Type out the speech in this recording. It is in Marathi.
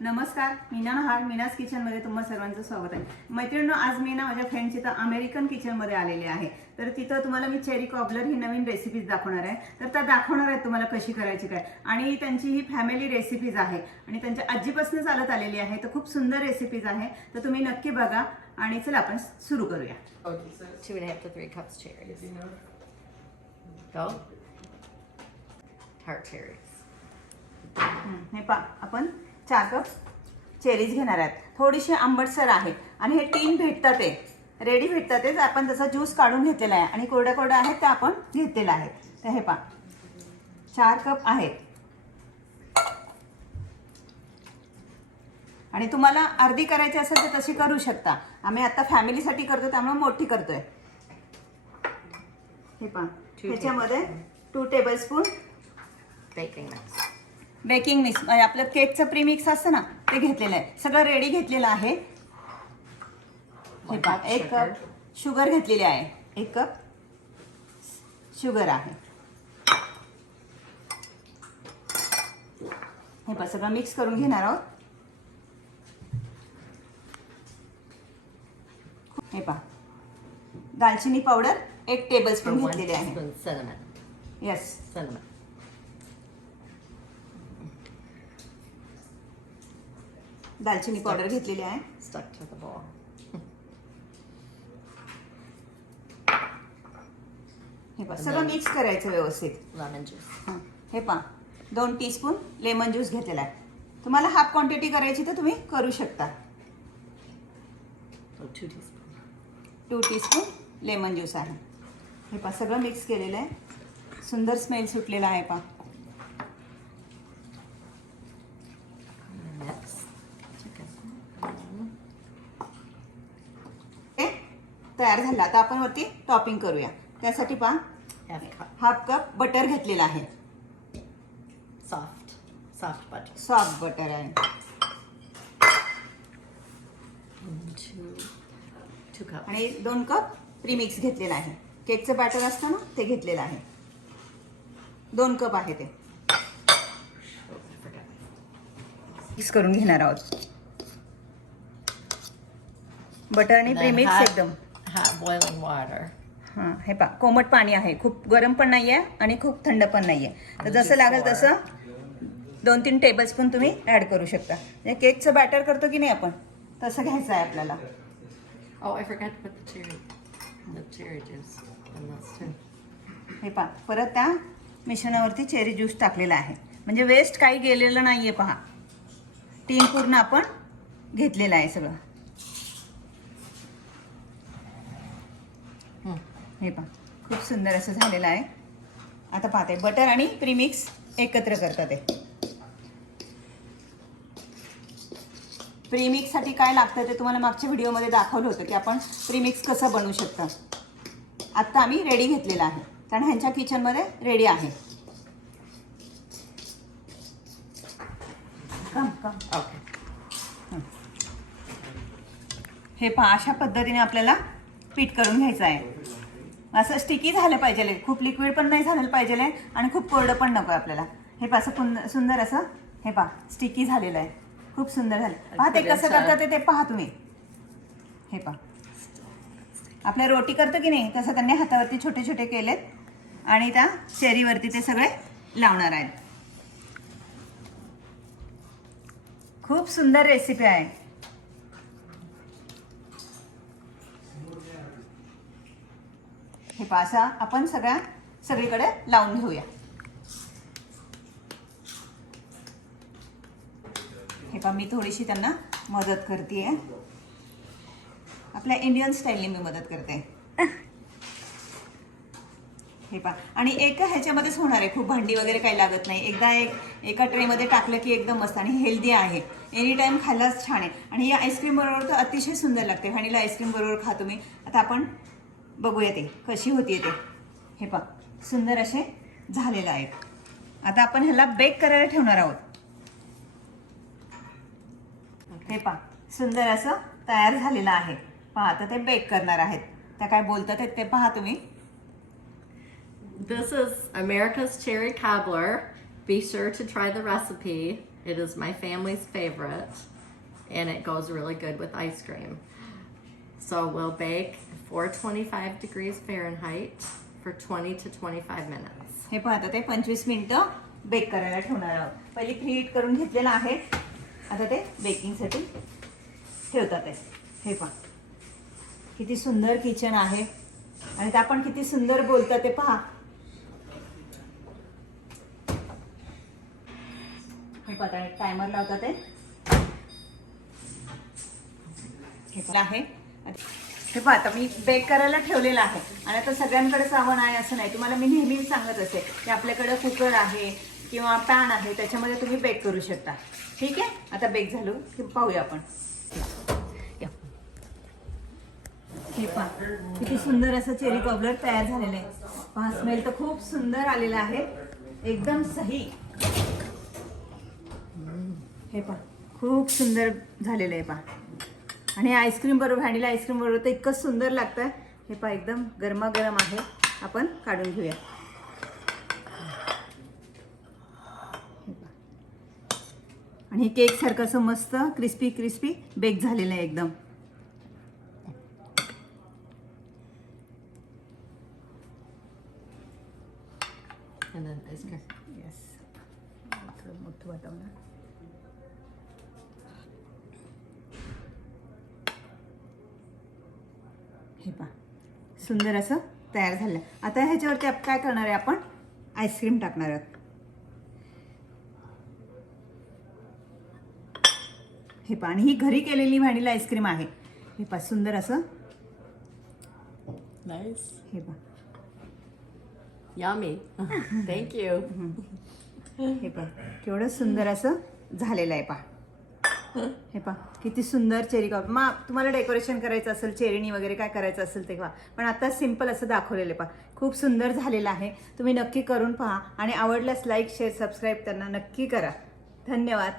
नमस्कार, मीना नहार मीनाज किचनमध्ये तुम्हा सर्वांचं स्वागत आहे. मैत्रिणींनो, आज मी ना माझ्या फ्रेंडची तर अमेरिकन किचनमध्ये आलेले आहे. तर तिथं तुम्हाला मी चेरी कॉबलर ही नवीन रेसिपीज दाखवणार आहे. तर त्या दाखवणार आहेत तुम्हाला कशी करायची काय. आणि त्यांची ही फॅमिली रेसिपीज आहे आणि त्यांच्या आजीपासून चालत आलेली आहे. तर खूप सुंदर रेसिपीज आहे. तर तुम्ही नक्की बघा आणि चला आपण सुरू करूया. 2.5 to 3 cups cherries. Go. Tart cherries. हे पा, आपण 4 कप चेरीज घेणार आहेत. थोडीशी आंबटसर आहे आणि हे टीन भेटतात, ते रेडी भेटतात. तेच आपण त्याचा ज्यूस काढून घेतलेला आहे आणि कोरड्या कोरड्या आहेत त्या आपण घेतलेल्या आहेत. तर हे पा 4 कप आहेत आणि तुम्हाला अर्धी करायची असेल तर तशी करू शकता. आम्ही आता फॅमिलीसाठी करतो त्यामुळे मोठी करतोय. हे पा, त्याच्यामध्ये 2 tablespoon Baking mix. Baking mix, आपलं केकचं प्रीमिक्स असतं ना ते घेतलेलं आहे. सगळं रेडी घेतलेलं आहे. हे पहा, 1 कप शुगर घेतलेली आहे. 1 कप शुगर आहे. हे पहा, सगळं मिक्स करून घेणार आहोत. हे पहा, दालचिनी पावडर 1 टेबलस्पून घेतलेली आहे. Cinnamon. Yes, Cinnamon. दालचिनी पावडर घेतलेली आहे. Stuck to the bowl. हे पहा, सगळं मिक्स करायचं व्यवस्थित. Lemon juice. हे पहा, 2 टीस्पून लेमन ज्यूस घेतलेला आहे. तुम्हाला हाफ क्वांटिटी करायची तर तुम्ही करू शकता. 2 teaspoons. 2 टीस्पून लेमन ज्यूस आहे. हे पहा, सगळं मिक्स केलेलं आहे. सुंदर स्मेल सुटलेला आहे. पहा, Mix. हे तयार झालं. आता आपण वरती टॉपिंग करूया. त्यासाठी पहा, Half cup. Half cup butter घेतलेला आहे. Soft butter. सॉफ्ट बटर आहे. And two cups. आणि 2 कप प्रीमिक्स घेतलेला आहे. केकचं बॅटर असतं ना ते घेतलेलं आहे. 2 कप आहे ते. Oh, I forgot. मिक्स करून घेणार आहोत. बटर आणि And then प्रीमिक्स एकदम hot boiling water. हां, हे पहा, कोमट पाणी आहे. खूप गरम पण नाही आहे आणि खूप थंड पण नाही आहे. तर जसं लागेल तसं 2-3 टेबलस्पून तुम्ही ॲड करू शकता. म्हणजे केकचं बॅटर करतो की नाही आपण, तसं घ्यायचं आहे आपल्याला. Oh, I forgot to put the cherry juice in this too. हे पहा, परत त्या मिश्रणावरती चेरी ज्यूस टाकलेला आहे. म्हणजे वेस्ट काही गेलेलं नाही आहे. पहा, टीन पूर्ण आपण घेतलेलं आहे सगळं. हे पहा, खूप सुंदर असं झालेलं आहे. आता पाहते, बटर आणि प्रीमिक्स एकत्र करतात. ते प्रीमिक्ससाठी काय लागतं ते तुम्हाला मागच्या व्हिडिओमध्ये दाखवलं होतं की आपण प्रीमिक्स कसं बनवू शकता. आत्ता आम्ही रेडी घेतलेला आहे कारण ह्यांच्या किचनमध्ये रेडी आहे. Okay. हे पहा, अशा पद्धतीने आपल्याला पीठ करून घ्यायचं आहे. असं स्टिकी झालं पाहिजे, खूप लिक्विड पण नाही झालं पाहिजे आणि खूप कोरडं पण नको आपल्याला. हे पहा, असं सुंदर असं हे पहा स्टिकी झालेलं आहे. खूप सुंदर झालं. पहा ते कसं करतात ते पहा तुम्ही. हे पहा, आपल्या रोटी करतो की नाही तसं त्यांनी हातावरती छोटे छोटे केलेत आणि त्या चेरीवरती ते सगळे लावणार आहेत. खूप सुंदर रेसिपी आहे. हे पहा, असा आपण सगळीकडे लावून घेऊया. हे पहा, मी थोडीशी त्यांना मदत करते. आपल्या इंडियन स्टाईलने मी मदत करते. हे पहा, आणि ह्याच्यामध्येच होणार आहे. खूप भांडी वगैरे काही लागत नाही. एकदा एका ट्रेमध्ये टाकलं की एकदम मस्त आणि हेल्दी आहे. एनी टाइम खायलाच छान आहे. आणि या आईस्क्रीम बरोबर तर अतिशय सुंदर लागते. व्हॅनिला आईस्क्रीम बरोबर खा तुम्ही. आता आपण बघूया ते कशी होतीये ते. हे पहा, सुंदर असे झालेले आहेत. आता आपण ह्याला बेक करायला ठेवणार आहोत. हे पहा, सुंदर असं तयार झालेलं आहे. पहा, आता ते बेक करणार आहेत. त्या काय बोलतात ते पहा तुम्ही. This is America's cherry cobbler. Be sure to try the recipe. It is my family's favorite, and it goes really good with ice cream. So we'll bake 425 degrees Fahrenheit for 20 to 25 minutes. हे पहा आता ते 25 मिनिटं बेक करायला ठेवणार आहोत. पहिली प्रीहीट करून घेतलेलं आहे. आता ते बेकिंगसाठी ठेवतात आहे. हे पहा किती सुंदर किचन आहे आणि ते आपण किती सुंदर बोलतात ते पहा. हे पहा टायमर लावतात आहे. हे पहा आहे. हे पहा आता मी बेक करायला ठेवलेलं आहे आणि आता सगळ्यांकडेच आव्हान आहे असं नाही. तुम्हाला मी नेहमी सांगत असते की आपल्याकडे कुकर आहे किंवा पॅन आहे, त्याच्यामध्ये तुम्ही बेक करू शकता. ठीक आहे. आता बेक झालो की पाहूया आपण. हे पहा किती सुंदर असं चेरी कॉबलर तयार झालेलं आहे. पहा स्मेल तर खूप सुंदर आलेला आहे, एकदम सही. हे पहा खूप सुंदर झालेलं आहे पहा. आणि आईस्क्रीम बरोबर, व्हॅनिला आईस्क्रीम बरोबर तर इतकं सुंदर लागतं. हे पहा एकदम गरमागरम आहे. आपण काढून घेऊया. आणि हे केक सारखं असं मस्त क्रिस्पी क्रिस्पी बेक झालेलं आहे एकदम. And then ice cream. Yes थोडं मोठं वाटवणार. हे पहा सुंदर असं तयार झालं. आता ह्याच्यावरती काय करणार आहे, आपण आईस्क्रीम टाकणार आहोत. हे पहा आणि ही घरी केलेली व्हॅनिला आईस्क्रीम आहे. हे पहा सुंदर असं. Nice. हे पहा Yummy. Thank you. हे पहा केवढं सुंदर असं झालेलं आहे पहा. हे पहा किती सुंदर चेरी कॉब. मग तुम्हाला डेकोरेशन करायचं असेल, चेरीनी वगैरे काय करायचं असेल तेव्हा, पण आता सिम्पल असं दाखवलेलं आहे पहा. खूप सुंदर झालेलं आहे. तुम्ही नक्की करून पहा आणि आवडल्यास लाईक शेअर सबस्क्राईब त्यांना नक्की करा. धन्यवाद.